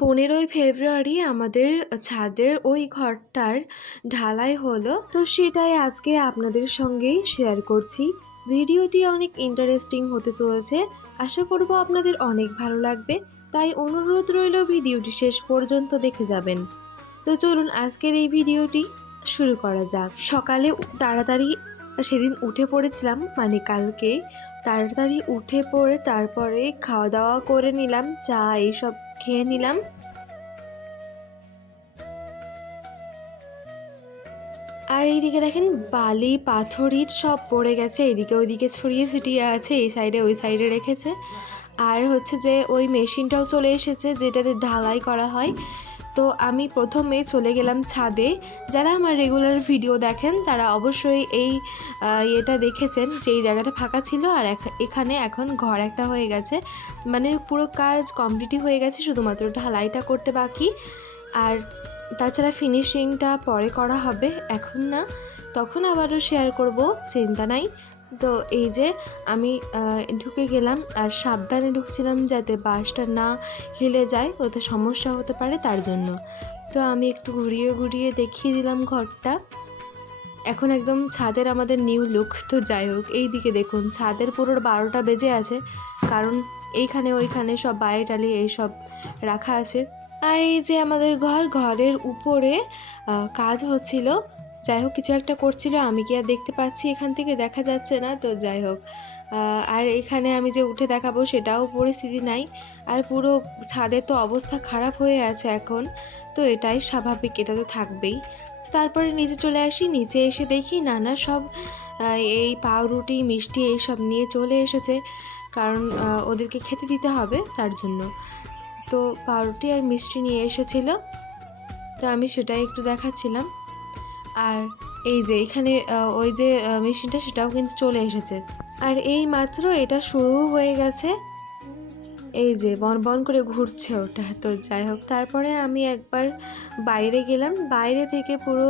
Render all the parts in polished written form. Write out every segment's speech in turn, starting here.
15ই ফেব্রুয়ারি আমাদের ছাদের ওই ঘরটার ঢালাই হলো, তো সেটাই আজকে আপনাদের সঙ্গেই শেয়ার করছি। ভিডিওটি অনেক ইন্টারেস্টিং হতে চলেছে, আশা করব আপনাদের অনেক ভালো লাগবে, তাই অনুরোধ রইল ভিডিওটি শেষ পর্যন্ত দেখে যাবেন। তো চলুন আজকের এই ভিডিওটি শুরু করা যাক। সকালে তাড়াতাড়ি সেদিন উঠে পড়েছিলাম, মানে কালকে তাড়াতাড়ি উঠে পড়ে তারপরে খাওয়া দাওয়া করে নিলাম, চা এইসব খেয়ে নিলাম। আর এইদিকে দেখেন বালি পাথর ইট সব পড়ে গেছে, এদিকে ওইদিকে ছড়িয়ে ছিটিয়ে আছে, এই সাইডে ওই সাইডে রেখেছে। আর হচ্ছে যে ওই মেশিনটাও চলে এসেছে যেটাতে ঢালাই করা হয়। তো আমি প্রথমে চলে গেলাম ছাদে। যারা আমার রেগুলার ভিডিও দেখেন তারা অবশ্যই এই ইয়েটা দেখেছেন যে এই জায়গাটা ফাঁকা ছিল আর এখানে এখন ঘর একটা হয়ে গেছে, মানে পুরো কাজ কমপ্লিটই হয়ে গেছে, শুধুমাত্র ঢালাইটা করতে বাকি। আর তাছাড়া ফিনিশিংটা পরে করা হবে, এখন না, তখন আবারও শেয়ার করব, চিন্তা নাই। তো এই যে আমি ঢুকে গেলাম, আর সাবধানে ঢুকছিলাম যাতে বাসটা না হিলে যায়, ওতে সমস্যা হতে পারে তার জন্য। তো আমি একটু ঘুরিয়ে ঘুরিয়ে দেখিয়ে দিলাম ঘরটা। এখন একদম ছাদের আমাদের নিউ লুক। তো যাই হোক, এই দিকে দেখুন ছাদের পুরো 12টা বেজে আছে, কারণ এইখানে ওইখানে সব বাড়ি টালি এইসব রাখা আছে। আর এই যে আমাদের ঘরের উপরে কাজ হচ্ছিল, যাই হোক কিছু একটা করছিল, আমি কি আর দেখতে পাচ্ছি, এখান থেকে দেখা যাচ্ছে না। তো যাই হোক, আর এখানে আমি যে উঠে দেখাবো সেটাও পরিস্থিতি নাই। আর পুরো ছাদের তো অবস্থা খারাপ হয়ে আছে এখন, তো এটাই স্বাভাবিক, এটা তো থাকবেই। তারপরে নিচে চলে আসি, নিচে এসে দেখি নানা সব এই পাউরুটি মিষ্টি এইসব নিয়ে চলে এসেছে, কারণ ওদেরকে খেতে দিতে হবে তার জন্য। তো পাউরুটি আর মিষ্টি নিয়ে এসেছিল, তো আমি সেটাই একটু দেখাচ্ছিলাম। আর এই যে এখানে ওই যে মেশিনটা সেটাও কিন্তু চলে এসেছে, আর এই মাত্র এটা শুরু হয়ে গেছে, এই যে বন বন করে ঘুরছে ওটা। তো যাই হোক, তারপরে আমি একবার বাইরে গেলাম, বাইরে থেকে পুরো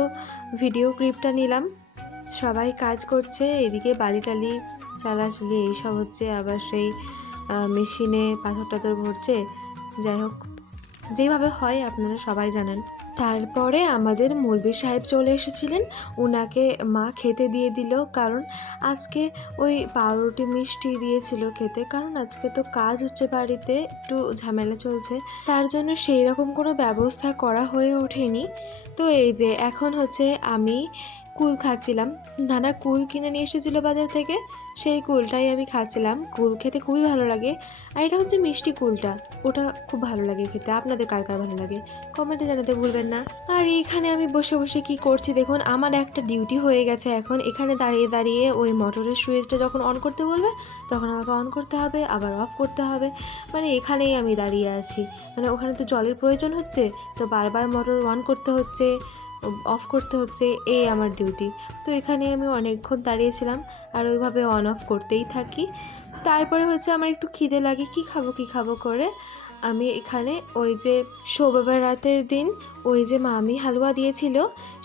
ভিডিও ক্লিপটা নিলাম। সবাই কাজ করছে, এদিকে বালি টালি চালাচালি এইসব হচ্ছে, আবার সেই মেশিনে পাথর টাথর ভরছে। যাই হোক, যেভাবে হয় আপনারা সবাই জানেন। তারপরে আমাদের মৌলভী সাহেব চলে এসেছিলেন, ওনাকে মা খেতে দিয়ে দিল, কারণ আজকে ওই পাউরুটি মিষ্টি দিয়েছিল খেতে, কারণ আজকে তো কাজ হচ্ছে বাড়িতে, একটু ঝামেলা চলছে, তার জন্য সেই রকম কোনো ব্যবস্থা করা হয়ে ওঠেনি। তো এই যে এখন হচ্ছে আমি কুল খাচ্ছিলাম, নানা কুল কিনে নিয়ে এসেছিলো বাজার থেকে, সেই কুলটাই আমি খাচ্ছিলাম। কুল খেতে খুবই ভালো লাগে, আর এটা হচ্ছে মিষ্টি কুলটা, ওটা খুব ভালো লাগে খেতে। আপনাদের কার কার ভালো লাগে কমেন্টে জানাতে ভুলবেন না। আর এইখানে আমি বসে বসে কি করছি দেখুন, আমার একটা ডিউটি হয়ে গেছে এখন, এখানে দাঁড়িয়ে দাঁড়িয়ে ওই মোটরের সুইচটা যখন অন করতে বলবে তখন আমাকে অন করতে হবে, আবার অফ করতে হবে, মানে এখানেই আমি দাঁড়িয়ে আছি। মানে ওখানে তো জলের প্রয়োজন হচ্ছে, তো বারবার মোটর অন করতে হচ্ছে, অফ করতে হচ্ছে, এই আমার ডিউটি। তো এখানে আমি অনেকক্ষণ দাঁড়িয়েছিলাম আর ওইভাবে অন অফ করতেই থাকি। তারপরে হচ্ছে আমার একটু খিদে লাগে, কি খাবো করে আমি এখানে ওই যে শোবাবার রাতের দিন ওই যে মামি হালুয়া দিয়েছিল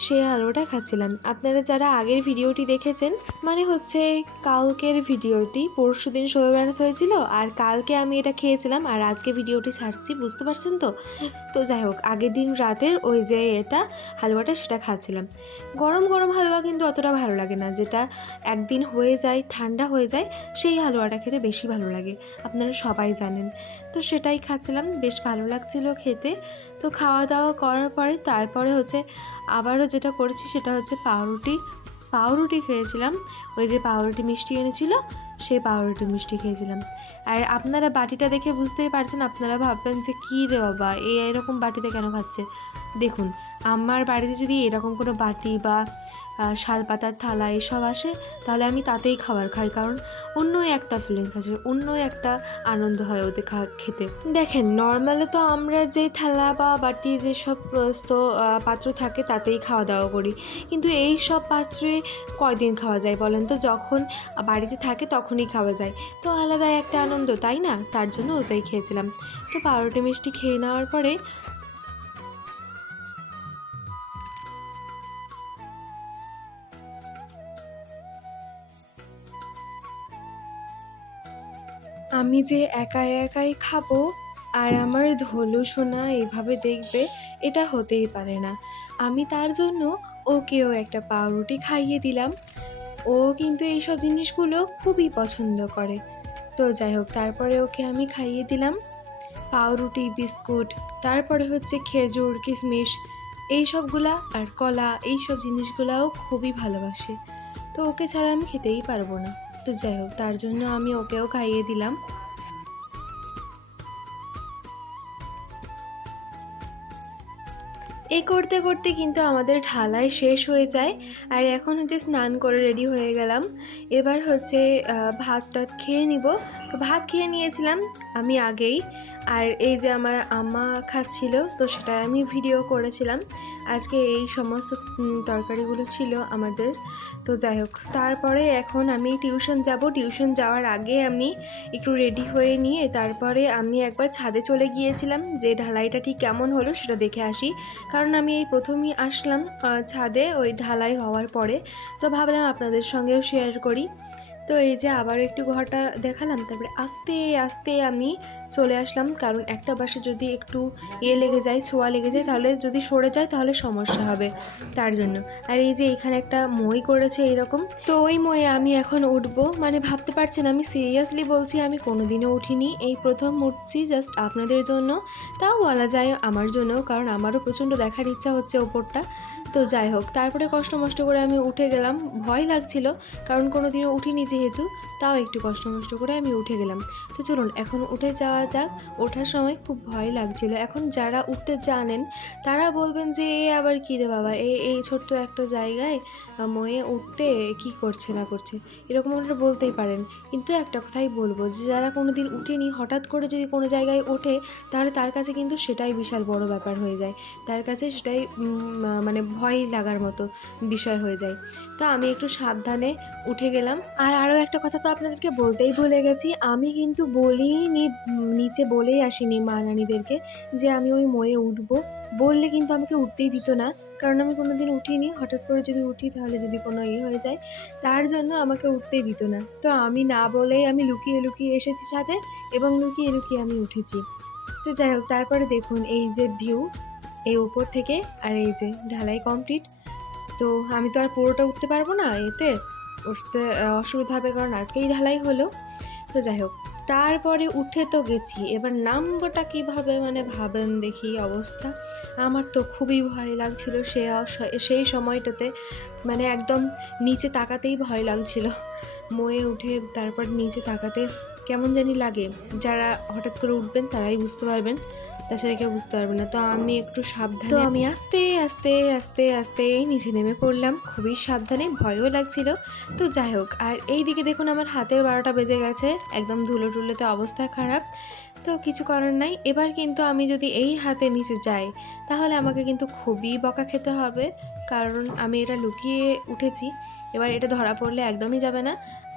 সেই হালুয়াটা খাচ্ছিলাম। আপনারা যারা আগের ভিডিওটি দেখেছেন, মানে হচ্ছে কালকের ভিডিওটি, পরশু দিন শোবাবার রাত হয়েছিল আর কালকে আমি এটা খেয়েছিলাম, আর আজকে ভিডিওটি ছাড়ছি, বুঝতে পারছেন তো? তো যাই হোক, আগের দিন রাতের ওই যে এটা হালুয়াটা সেটা খাচ্ছিলাম। গরম গরম হালুয়া কিন্তু অতটা ভালো লাগে না, যেটা একদিন হয়ে যায় ঠান্ডা হয়ে যায় সেই হালুয়াটা খেতে বেশি ভালো লাগে, আপনারা সবাই জানেন। তো সেটাই খাচ্ছিলাম, বেশ ভালো লাগছিল খেতে। তো খাওয়া দাওয়া করার পরে তারপরে হচ্ছে আবারও যেটা করেছি সেটা হচ্ছে পাউরুটি খেয়েছিলাম। ওই যে পাউরুটি মিষ্টি এনেছিল, সেই পাউরুটি মিষ্টি খেয়েছিলাম। আর আপনারা বাটিটা দেখে বুঝতেই পারছেন, আপনারা ভাববেন যে কী রে বাবা, এরকম বাটিতে কেন খাচ্ছে। দেখুন, আমার বাড়িতে যদি এরকম কোনো বাটি বা শালপাতার থালা এসব আসে, তাহলে আমি তাতেই খাবার খাই, কারণ অন্য একটা ফিলিংস আছে, অন্য একটা আনন্দ হয় ওতে খেতে। দেখেন, নর্মালে তো আমরা যে থালা বা বাটি যেসব পাত্র থাকে তাতেই খাওয়া দাওয়া করি, কিন্তু এই সব পাত্রে কয়দিন খাওয়া যায় বলেন তো? যখন বাড়িতে থাকে তখনই খাওয়া যায়, তো আলাদাই একটা আনন্দ, তাই না? তার জন্য ওটাই খেয়েছিলাম। তো পাউরুটি মিষ্টি খেয়ে নেওয়ার পরে আমি যে একাই একাই খাবো আর আমার ধলু সোনা এইভাবে দেখবে এটা হতেই পারে না। আমি তার জন্য ওকেও একটা পাউরুটি খাইয়ে দিলাম। ও কিন্তু এইসব জিনিসগুলো খুবই পছন্দ করে। তো যাই হোক, তারপরে ওকে আমি খাইয়ে দিলাম পাউরুটি, বিস্কুট, তারপরে হচ্ছে খেজুর, কিশমিশ এইসবগুলা, আর কলা, এইসব জিনিসগুলাও খুবই ভালোবাসে। তো ওকে ছাড়া আমি খেতেই পারবো না। তো যাই হোক, তার জন্য আমি ওকেও খাইয়ে দিলাম। এই করতে করতে কিন্তু আমাদের ঢালাই শেষ হয়ে যায়। আর এখন হচ্ছে স্নান করে রেডি হয়ে গেলাম। এবার হচ্ছে ভাত টাত খেয়ে নিব। তো ভাত খেয়ে নিয়েছিলাম আমি আগেই। আর এই যে আমার আম্মা খাচ্ছিল, তো সেটা আমি ভিডিও করেছিলাম। আজকে এই সমস্ত তরকারিগুলো ছিল আমাদের। তো যাই হোক, তারপরে এখন আমি টিউশন যাব। টিউশন যাওয়ার আগে আমি একটু রেডি হয়ে নিয়ে তারপরে আমি একবার ছাদে চলে গিয়েছিলাম যে ঢালাইটা ঠিক কেমন হলো সেটা দেখে আসি। কারণ আমি এই প্রথমই আসলাম ছাদে ওই ঢালাই হওয়ার পরে। তো ভাবলাম আপনাদের সঙ্গেও শেয়ার করি। তো এই যে আবার একটু ঘরটা দেখালাম, তারপরে আস্তে আস্তে আমি চলে আসলাম। কারণ একটা বাসে যদি একটু লেগে যায়, ছোঁয়া লেগে যায়, তাহলে যদি সরে যায় তাহলে সমস্যা হবে, তার জন্য। আর এই যে এখানে একটা মই করেছে এইরকম, তো ওই মই আমি এখন উঠবো। মানে ভাবতে পারছেন, আমি সিরিয়াসলি বলছি, আমি কোনোদিনও উঠিনি, এই প্রথম উঠছি জাস্ট আপনাদের জন্য। তাও বলা যায় আমার জন্য, কারণ আমারও প্রচণ্ড দেখার ইচ্ছা হচ্ছে ওপরটা। তো যাই হোক, তারপরে কষ্ট মষ্ট করে আমি উঠে গেলাম। ভয় লাগছিল, কারণ কোনো দিনও উঠিনি যেহেতু, তাও একটু কষ্ট মষ্ট করে আমি উঠে গেলাম। তো চলুন এখন উঠে যাওয়া যাক। ওঠার সময় খুব ভয় লাগছিল। এখন যারা উঠতে জানেন তারা বলবেন যে এ আবার কী রে বাবা, এই ছোট্ট একটা জায়গায় ময়ে উঠতে কি করছে না করছে, এরকম ওনারা বলতেই পারেন। কিন্তু একটা কথাই বলবো, যে যারা কোনো দিন উঠেনি হঠাৎ করে যদি কোনো জায়গায় ওঠে, তাহলে তার কাছে কিন্তু সেটাই বিশাল বড় ব্যাপার হয়ে যায়। তার কাছে সেটাই মানে ভয় লাগার মতো বিষয় হয়ে যায়। তো আমি একটু সাবধানে উঠে গেলাম। আর আরও একটা কথা তো আপনাদেরকে বলতেই ভুলে গেছি, আমি কিন্তু বলিনি, নিচে বলেই আসিনি মা নানিদেরকে যে আমি ওই ময়ে উঠবো। বললে কিন্তু আমাকে উঠতেই দিত না, কারণ আমি কোনো দিন উঠিনি। হঠাৎ করে যদি উঠি তাহলে যদি কোনো হয়ে যায়, তার জন্য আমাকে উঠতেই দিত না। তো আমি না বলেই আমি লুকিয়ে লুকিয়ে এসেছি ছাদে, এবং লুকিয়ে লুকিয়ে আমি উঠেছি। তো যাই হোক, তারপরে দেখুন এই যে ভিউ এই উপর থেকে, আর এই যে ঢালাই কমপ্লিট। তো আমি তো আর পুরোটা উঠতে পারবো না, এতে উঠতে অসুবিধা হবে, কারণ আজকেই ঢালাই হলো। তো যাই হোক, তারপরে উঠে তো গেছি, এবার নামবোটা কীভাবে, মানে ভাবেন দেখি অবস্থা। আমার তো খুবই ভয় লাগছিল সেই সময়টাতে, মানে একদম নিচে তাকাতেই ভয় লাগছিল। ময়ে উঠে তারপর নিচে তাকাতে কেমন জানি লাগে। যারা হঠাৎ করে উঠবেন তারাই বুঝতে পারবেন, তাছাড়া কেউ বুঝতে পারবে না। তো আমি একটু সাবধানে, তো আমি আস্তে আস্তে আস্তে আস্তে নিচে নেমে পড়লাম, খুবই সাবধানে, ভয়ও লাগছিল। তো যাই হোক, আর এই দিকে দেখুন আমার হাতের 12টা বেজে গেছে, একদম ধুলো টুলোতে অবস্থা খারাপ। তো কিছু করার নাই। এবার কিন্তু আমি যদি এই হাতে নিচে যাই তাহলে আমাকে কিন্তু খুবই বকা খেতে হবে, কারণ আমি এটা লুকিয়ে উঠেছি। এবার এটা ধরা পড়লে একদমই যাবে না।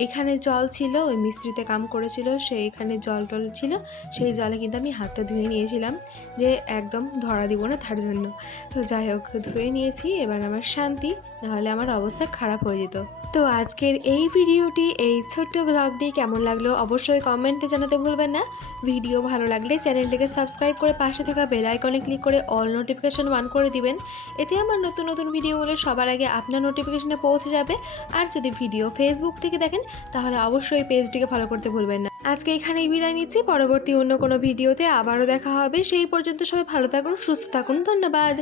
এখানে জল ছিল, ওই মিস্ত্রিতে কাম করেছিল, এখানে জল টল ছিল, সেই জলে কিন্তু আমি হাতটা ধুয়ে নিয়েছিলাম, যে একদম ধরা দিব না তার জন্য। তো যাই হোক, ধুয়ে নিয়েছি, এবার আমার শান্তি, নাহলে আমার অবস্থা খারাপ হয়ে যেত। তো আজকের এই ভিডিওটি, এই ছোট্ট ব্লগটি কেমন লাগলো অবশ্যই কমেন্টে জানাতে ভুলবেন না। ভিডিও ভালো লাগলে চ্যানেলটিকে সাবস্ক্রাইব করে পাশে থাকা বেল আইকনে ক্লিক করে অল নোটিফিকেশন অন করে দিবেন। এতে আমার নতুন নতুন ভিডিওগুলো সবার আগে আপনার নোটিফিকেশনে পৌঁছে যাবে। আর যদি ভিডিও ফেসবুক থেকে দেখেন তাহলে অবশ্যই পেজটিকে ফলো করতে ভুলবেন না। আজকে এখানেই বিদায় নিচ্ছি, পরবর্তী অন্য কোনো ভিডিওতে আবারও দেখা হবে। সেই পর্যন্ত সবাই ভালো থাকুন, সুস্থ থাকুন, ধন্যবাদ।